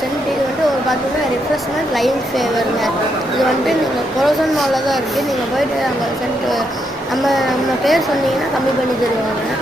Send இது வந்துட்டு ஒரு பார்த்தீங்கன்னா ரிஃப்ரெஷ்மெண்ட் லைஃப் ஃபேவருங்க. இது வந்துட்டு நீங்கள் பொரோசன் மாலில் தான் இருக்குது. நீங்கள் போய்ட்டு அங்கே சென்ட் நம்ம பேர் சொன்னீங்கன்னா கம்மி பண்ணி தருவாங்க.